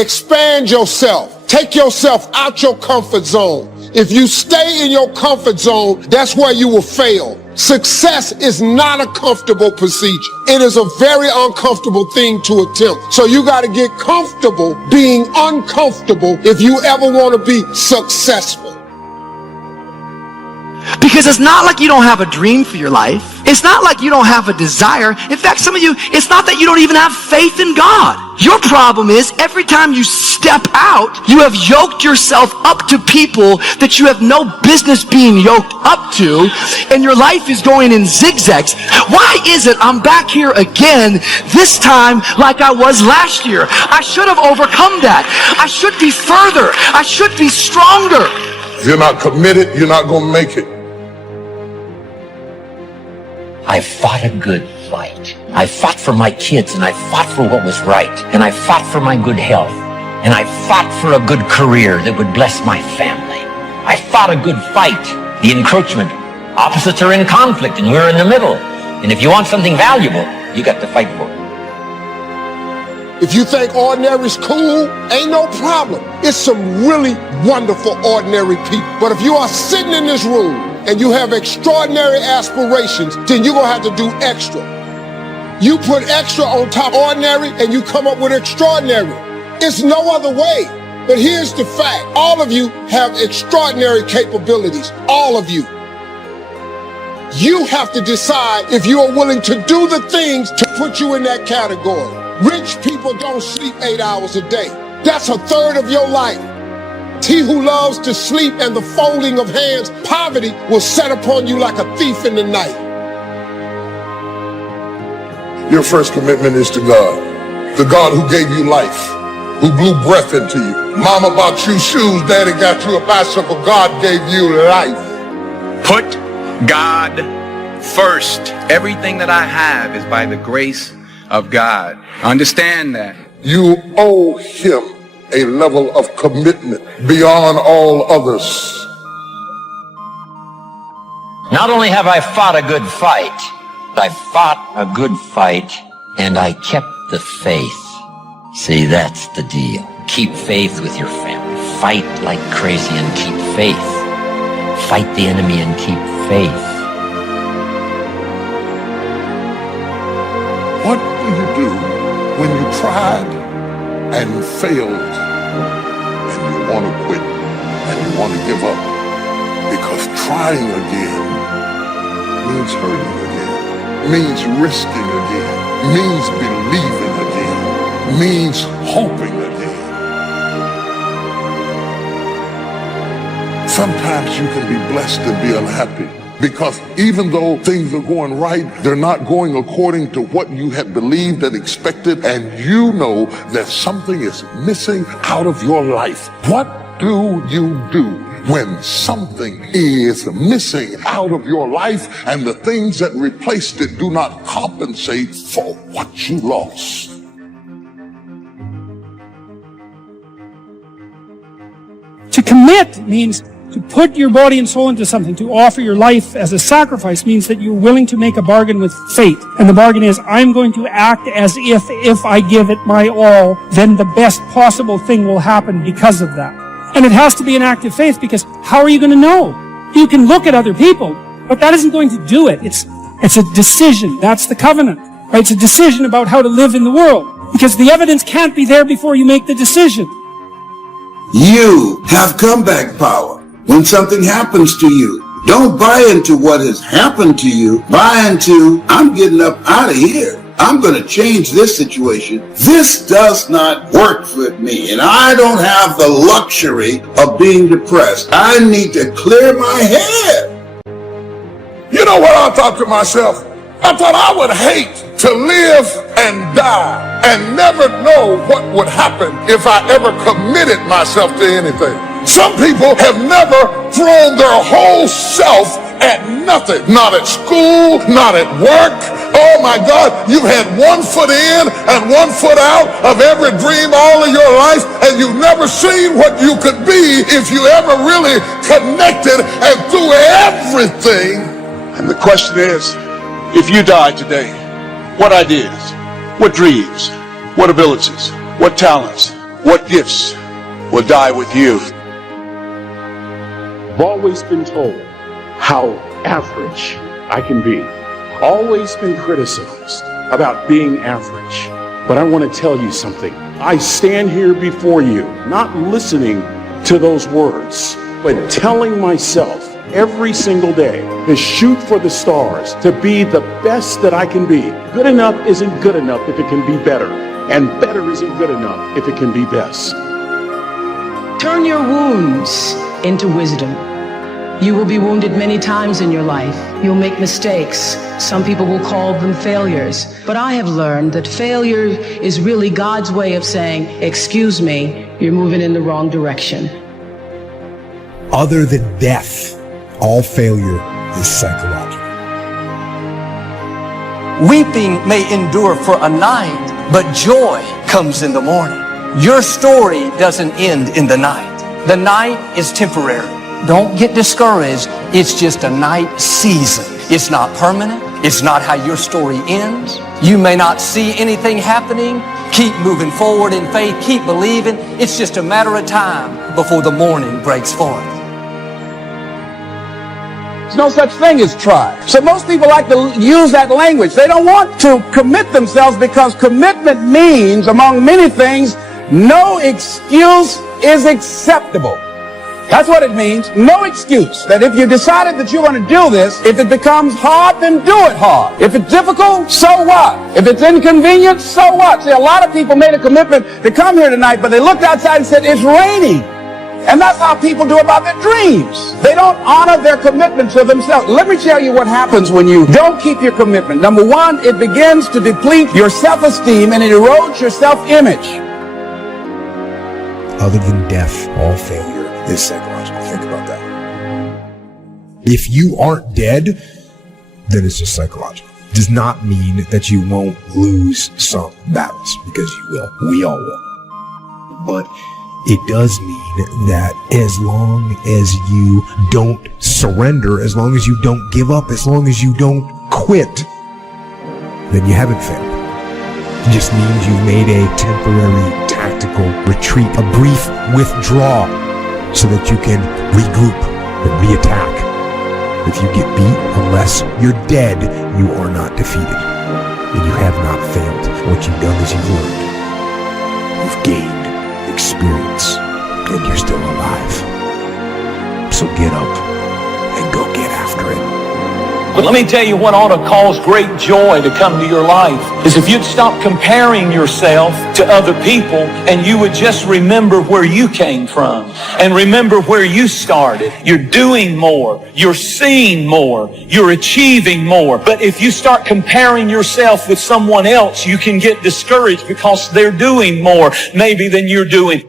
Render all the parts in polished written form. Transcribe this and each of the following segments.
Expand yourself. Take yourself out your comfort zone. If you stay in your comfort zone, that's where you will fail. Success is not a comfortable procedure. It is a very uncomfortable thing to attempt. So you got to get comfortable being uncomfortable if you ever want to be successful. Because it's not like you don't have a dream for your life. It's not like you don't have a desire. In fact, some of you, it's not that you don't even have faith in God. Your problem is every time you step out, you have yoked yourself up to people that you have no business being yoked up to, and your life is going in zigzags. Why is it I'm back here again, this time like I was last year? I should have overcome that. I should be further. I should be stronger. If you're not committed, you're not going to make it. I fought a good fight. I fought for my kids, and I fought for what was right. And I fought for my good health. And I fought for a good career that would bless my family. I fought a good fight. The encroachment. Opposites are in conflict, and we're in the middle. And if you want something valuable, you got to fight for it. If you think ordinary's cool, ain't no problem. It's some really wonderful ordinary people. But if you are sitting in this room and you have extraordinary aspirations, then you're gonna have to do extra. You put extra on top of ordinary and you come up with extraordinary. It's no other way. But here's the fact. All of you have extraordinary capabilities. All of you. You have to decide if you are willing to do the things to put you in that category. Rich people don't sleep 8 hours a day. That's a third of your life. He who loves to sleep and the folding of hands, poverty will set upon you like a thief in the night. Your first commitment is to God. The God who gave you life, who blew breath into you. Mama bought you shoes, daddy got you a bicycle. God gave you life. Put God first. Everything that I have is by the grace of God. Understand that. You owe him a level of commitment beyond all others. Not only have I fought a good fight, but I fought a good fight and I kept the faith. See, that's the deal. Keep faith with your family. Fight like crazy and keep faith. Fight the enemy and keep faith. What do you do when you tried and failed and you want to quit and you want to give up? Because trying again means hurting again, means risking again, means believing again, means hoping again. Sometimes you can be blessed and be unhappy. Because even though things are going right, they're not going according to what you had believed and expected, and you know that something is missing out of your life. What do you do when something is missing out of your life and the things that replaced it do not compensate for what you lost? To commit means to put your body and soul into something. To offer your life as a sacrifice means that you're willing to make a bargain with fate. And the bargain is, I'm going to act as if I give it my all, then the best possible thing will happen because of that. And it has to be an act of faith, because how are you going to know? You can look at other people, but that isn't going to do it. It's a decision. That's the covenant. Right? It's a decision about how to live in the world. Because the evidence can't be there before you make the decision. You have comeback power. When something happens to you, don't buy into what has happened to you. Buy into, I'm getting up out of here. I'm going to change this situation. This does not work for me, and I don't have the luxury of being depressed. I need to clear my head. You know what I thought to myself? I thought I would hate to live and die and never know what would happen if I ever committed myself to anything. Some people have never thrown their whole self at nothing. Not at school, not at work. Oh my God, you've had 1 foot in and 1 foot out of every dream all of your life, and you've never seen what you could be if you ever really connected and threw everything. And the question is, if you died today, what ideas, what dreams, what abilities, what talents, What gifts will die with you? I've always been told how average I can be. Always been criticized about being average. But I want to tell you something. I stand here before you, not listening to those words, but telling myself every single day to shoot for the stars, to be the best that I can be. Good enough isn't good enough if it can be better, and better isn't good enough if it can be best. Turn your wounds into wisdom. You will be wounded many times in your life. You'll make mistakes. Some people will call them failures. But I have learned that failure is really God's way of saying, excuse me, you're moving in the wrong direction. Other than death, all failure is psychological. Weeping may endure for a night, but joy comes in the morning. Your story doesn't end in the night. The night is temporary. Don't get discouraged. It's just a night season. It's not permanent. It's not how your story ends. You may not see anything happening. Keep moving forward in faith. Keep believing. It's just a matter of time before the morning breaks forth. There's no such thing as try. So most people like to use that language. They don't want to commit themselves because commitment means, among many things, no excuse is acceptable. That's what it means. No excuse. That if you decided that you're going to do this, if it becomes hard, then do it hard. If it's difficult, so what? If it's inconvenient, so what? See, a lot of people made a commitment to come here tonight, but they looked outside and said, it's raining. And that's how people do about their dreams. They don't honor their commitment to themselves. Let me tell you what happens when you don't keep your commitment. Number one, it begins to deplete your self-esteem and it erodes your self-image. Other than death, all failure is psychological. Think about that. If you aren't dead, then it's just psychological. It does not mean that you won't lose some battles, because you will. We all will. But it does mean that as long as you don't surrender, as long as you don't give up, as long as you don't quit, then you haven't failed. It just means you've made a temporary tactical retreat, a brief withdrawal, so that you can regroup and reattack. If you get beat, unless you're dead, you are not defeated. And you have not failed. What you've done is you've learned. You've gained experience, and you're still alive. So get up and go get after it. But let me tell you what ought to cause great joy to come to your life is if you'd stop comparing yourself to other people and you would just remember where you came from and remember where you started. You're doing more. You're seeing more. You're achieving more. But if you start comparing yourself with someone else, you can get discouraged because they're doing more maybe than you're doing.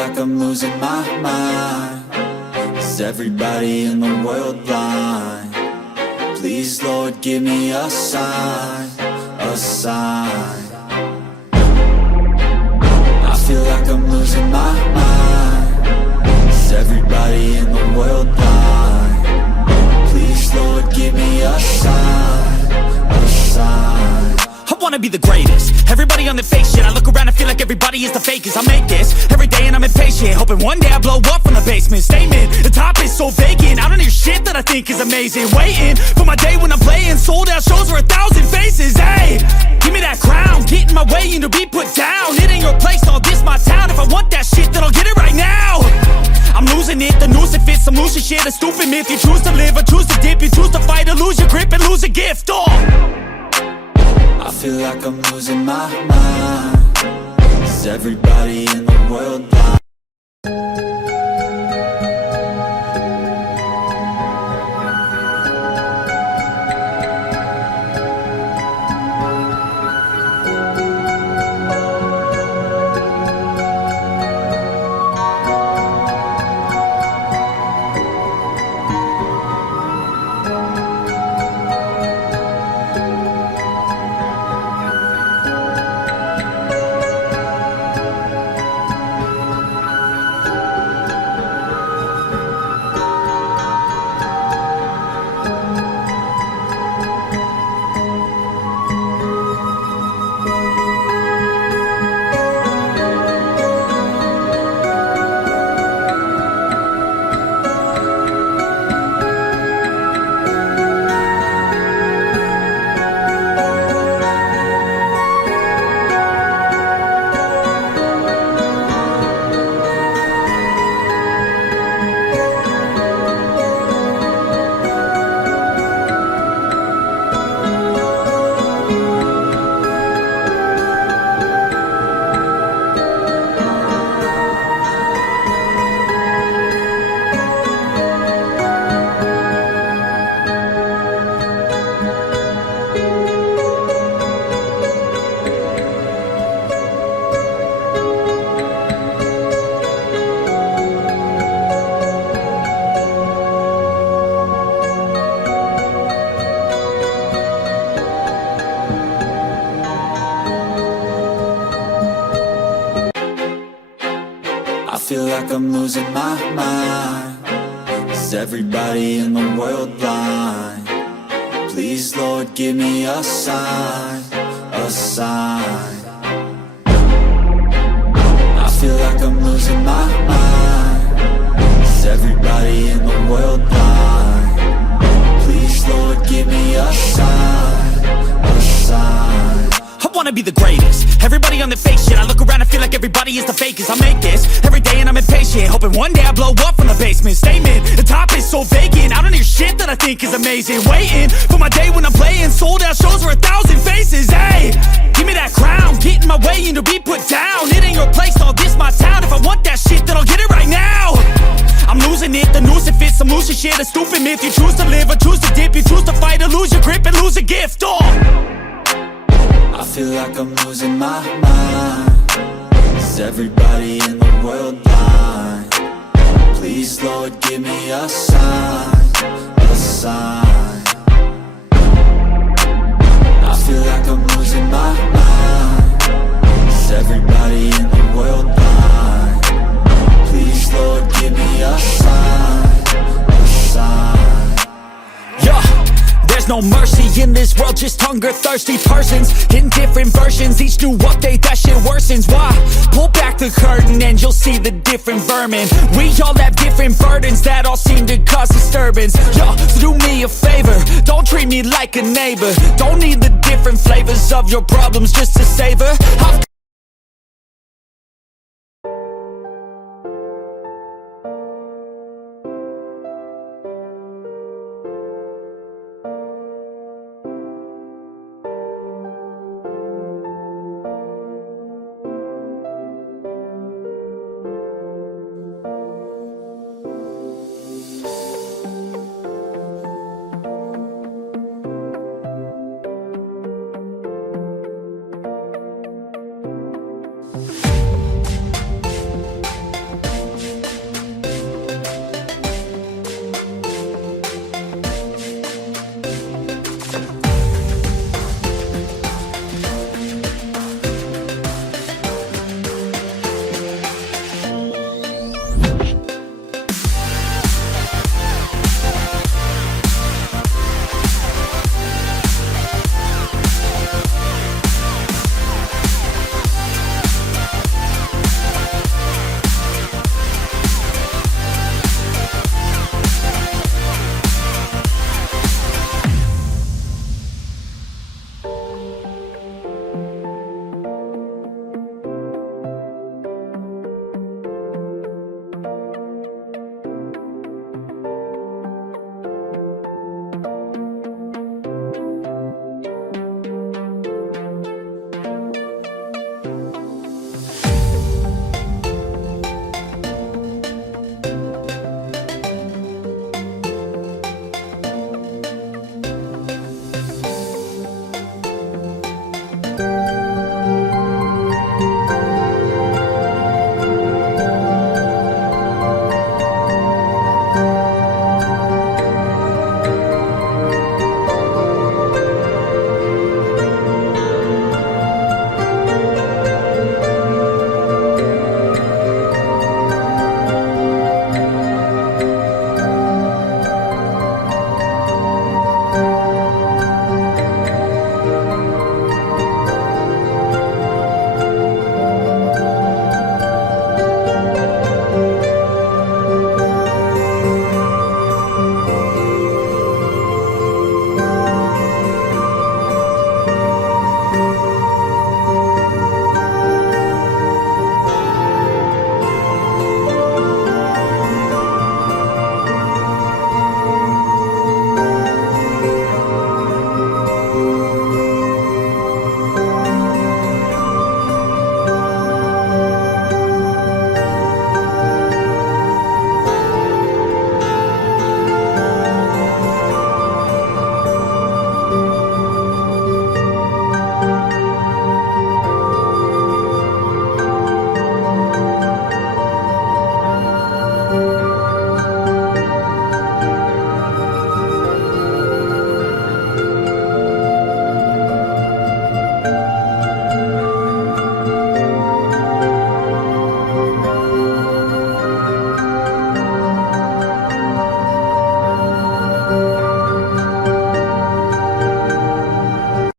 like I'm losing my mind. Is everybody in the world blind? Please, Lord, give me a sign, a sign. I feel like I'm losing my mind. Is everybody in the world blind? Please, Lord, give me a sign, a sign. I wanna be the greatest. Everybody on the fake shit. I look around and feel like everybody is the fakest. I make this every day and I'm impatient, hoping one day I blow up from the basement. Statement, the top is so vacant. I don't hear shit that I think is amazing. Waiting for my day when I'm playing sold out shows for 1,000 faces. Hey, give me that crown, get in my way and to be put down. It ain't your place, all this my town. If I want that shit, then I'll get it right now. I'm losing it, the noose it fits. I'm losing shit, a stupid myth. You choose to live or choose to dip. You choose to fight or lose your grip and lose a gift. I feel like I'm losing my mind. Is everybody in the world blind? I feel like I'm losing my mind. Is everybody in the world blind? Please, Lord, give me a sign, a sign. I feel like I'm losing my mind. Is everybody in the world blind? Please, Lord, give me a sign, a sign. I wanna be the greatest. Everybody on the fake shit. I look around and feel like everybody is the fakest. I make this every day and I'm impatient, hoping one day I blow up from the basement. Statement, the top is so vacant. I don't hear shit that I think is amazing. Waiting for my day when I'm playing sold out shows for 1,000 faces. Hey, give me that crown, get in my way and to be put down. It ain't your place, all this my town. If I want that shit, then I'll get it right now. I'm losing it, the noose it fits. I'm losing shit, a stupid myth. You choose to live or choose to dip. You choose to fight or lose your grip and lose a gift. I feel like I'm losing my mind. Is everybody in the world blind? Please, Lord, give me a sign, a sign. I feel like I'm losing my mind. Is everybody in the world blind? Please, Lord, give me a sign, a sign. Yeah. There's no mercy in this world, just hunger-thirsty persons in different versions. Each new update, that shit worsens. Why? Pull back the curtain and you'll see the different vermin. We all have different burdens that all seem to cause disturbance. Yo, so do me a favor, don't treat me like a neighbor. Don't need the different flavors of your problems just to savor.